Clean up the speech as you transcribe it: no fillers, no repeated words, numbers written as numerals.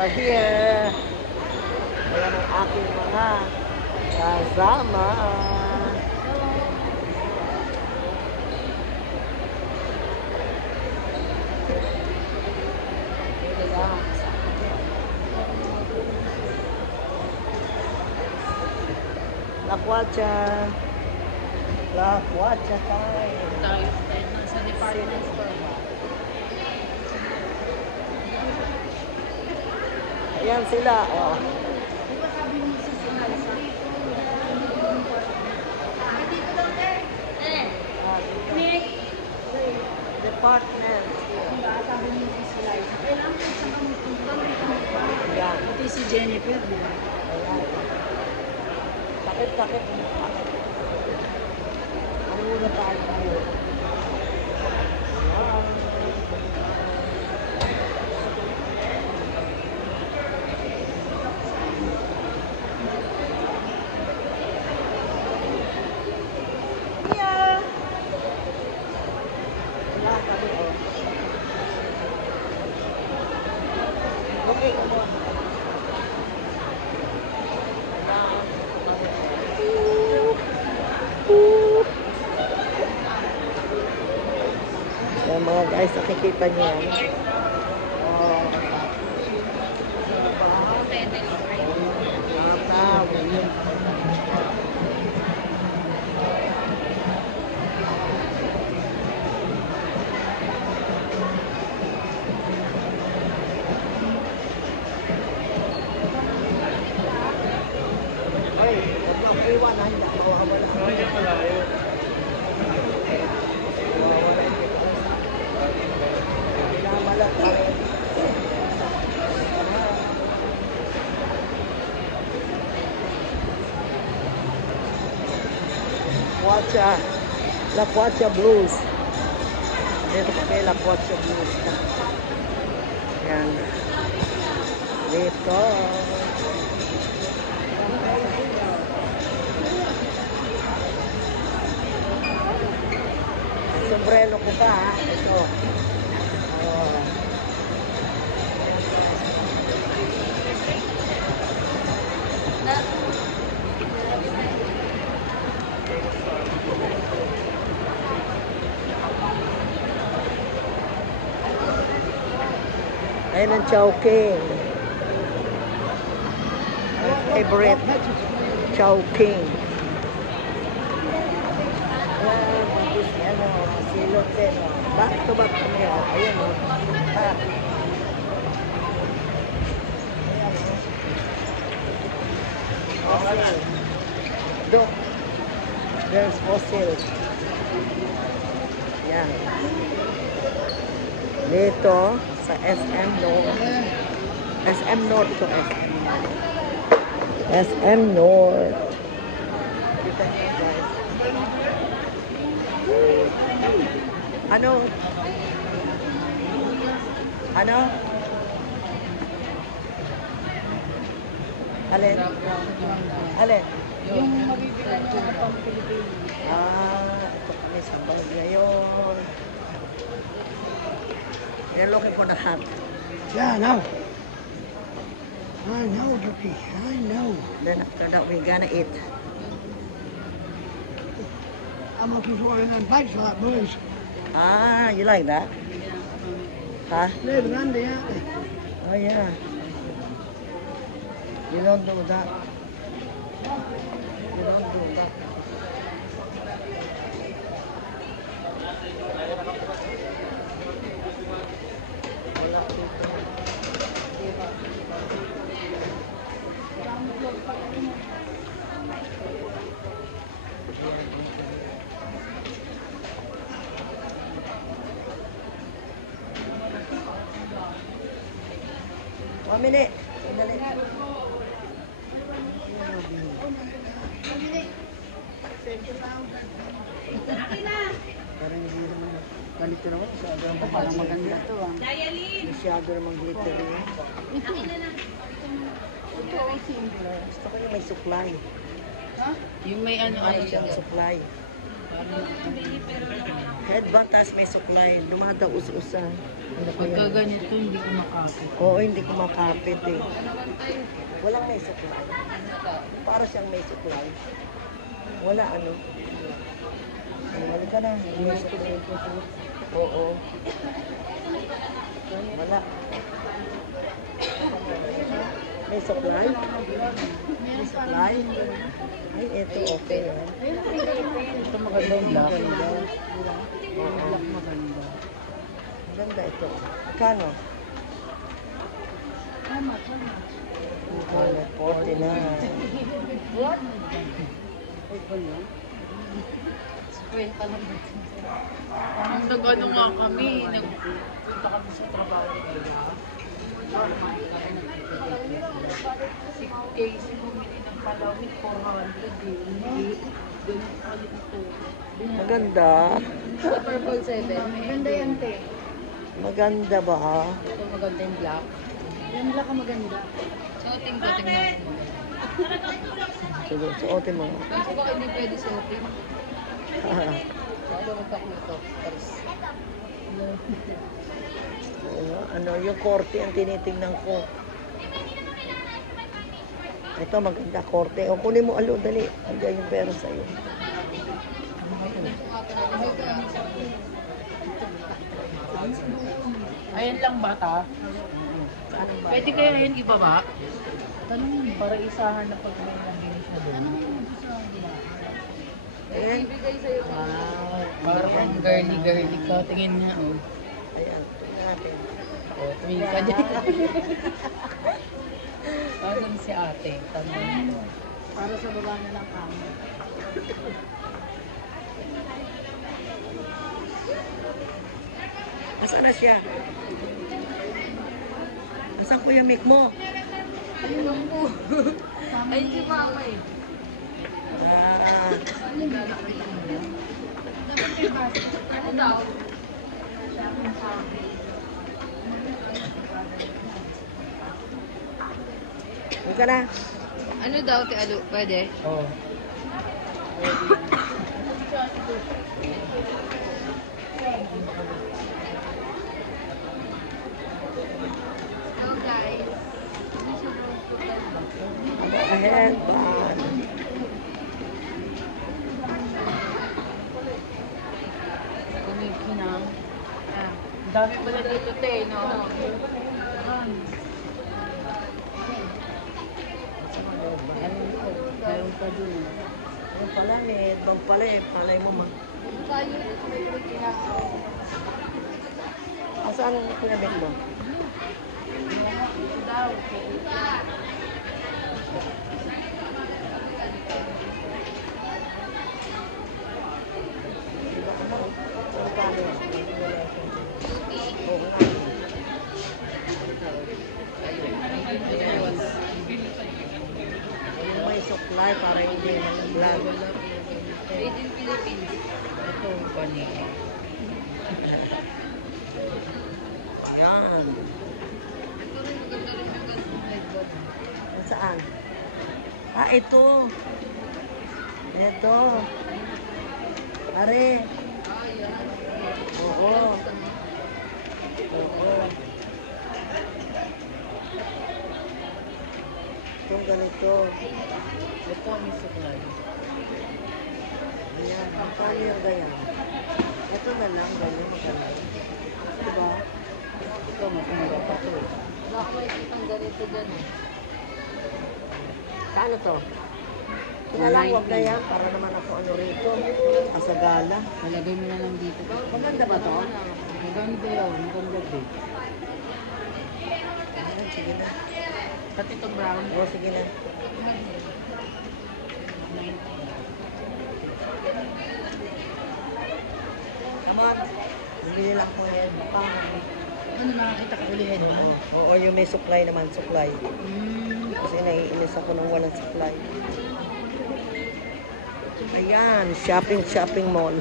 are here. Ayan ang aking mga kasama. Lakwacha. Lakwacha tayo. Tayo sa department store. Ayan sila. Oh. Di ba sabi mo sa sinalisa? Dito lang Department. Diba sabi mo sa sinalisa? Kailangan mo sa kami pa. Ayan. Ito si Jennifer, di ba? Ayan. Takit-takit. Ano muna tayo? Yan mga guys, nakikita niyo yan. Oh. Ay, huwag na iwan ha. Hindi ako malayo. Lakwacha Blues. Dito pa kay Lakwacha Blues. Yan. Dito. Sombrero ko pa ha. Ito. Oh. Ayan ang Chowking. My favorite Chowking. Ano, silot din. Back to back kami. Ayan o. Fossil. Look. There's fossil. Yan. Dito sa SM North. SM North to SM. SM North. Kita niyo guys. Ano? Ano? Alin? Alin? Yung mabibilan nyo na pang Pilipino. Ito kami sa Banglayon. You're looking for the hat. Yeah, I know. I know, Dookie. I know. Then after that, we're gonna eat. I'm looking for one of them bites like boys. You like that? Huh? They're handy, aren't they? Oh, yeah. You don't do that. You don't do that. Wala dito. One minute. Sandali. Parang hindi naman. Ganito naman. Parang maganda ito ah. Masyado namang glitter yun. Ito. Ito ang simple. Gusto ko yung may supply. Yung may ano May siyang supply. Headband, tapos may suklay. Dumadaus-usa. Ano kaya? Pagka ganito, hindi ko makapit. Oo, hindi ko makapit eh. Walang may suklay. Para siyang may suklay. Wala ano. Wala ka na. May suklay. Oo. Wala. May suklay? May suklay? Ay, eto okay. Ito maganda yung black. Oo. Maganda. Ganda ito. Kano? Tama. 40 na. Kwenta lang ba? Parang nag-ano nga kami, nagpunta kami sa trabaho nila. Si Casey bumili ng palawit, 400 eh. Hindi, ganun kalit ito. Maganda. Sa Purple 7, maganda yan, te. Maganda ba? Ito maganda yung black. Yung black ang maganda. Suotin ko, tingnan mo. Sige, suotin mo. Kasi ko hindi pwede suotin. Ano magkakuto? Ano, yung korte ang tinitingnan ko. Ito, maganda korte. O, kunin mo, alo, dali. Andiyan yung pera sa'yo. Ayan lang bata. Pwede kaya yan ibaba? Tanong mo. Para isahan na pag may nabili siya doon. Eh, Wow. Parang girly ka. Tingin nga, oh. ayan, tingnan natin. Oh, tumingin ka dyan. Parang si ate. Tanong mo. Para sa baba na lang kami. Nasaan na siya? Nasaan ko yung mic mo? Ayun po. Ay, si mama eh. Ah, Ano daw? huwag ka na. Ano daw, Te Alu? Pwede? Oo. Hello guys. Ahead, bad. Kumikinang. Dami pala dito, Te, no? Meron pa dun. Yung pala, may bag pala eh. Palay mo ma. Tayo, may kinakaw. Saan ang pinabit mo? Ito daw. Diba ka na? Ang kano? Oo nga. Yung may supply para hindi mag-vlog. Made in Philippines. Ito, panili. Ayan. Ito rin, maganda rin yung ganung headband. Saan? Ah, ito. Ito. Are. Oo. Oo. Itong ganito. Ito ang supply. Ayan. Ang kaya yung ganyan. Ito na lang. Ganyan maganda. Diba? Ito, mas mura pa ito eh. Baka may kitang ganito dyan eh. Kano to? Kaya lang, huwag na yan. Para naman ako ano rito. Asagala. Malagay mo na lang dito. Maganda ba to? Maganda yun. Maganda din. Ayan, sige na. Pati ito brown. O, sige na. Come on. Bibili lang ko yan. Ano nakakita ka ulihin mo? Oo, yung may supply naman, supply. Kasi naiinis ako ng walang supply. Ayan, shopping mall.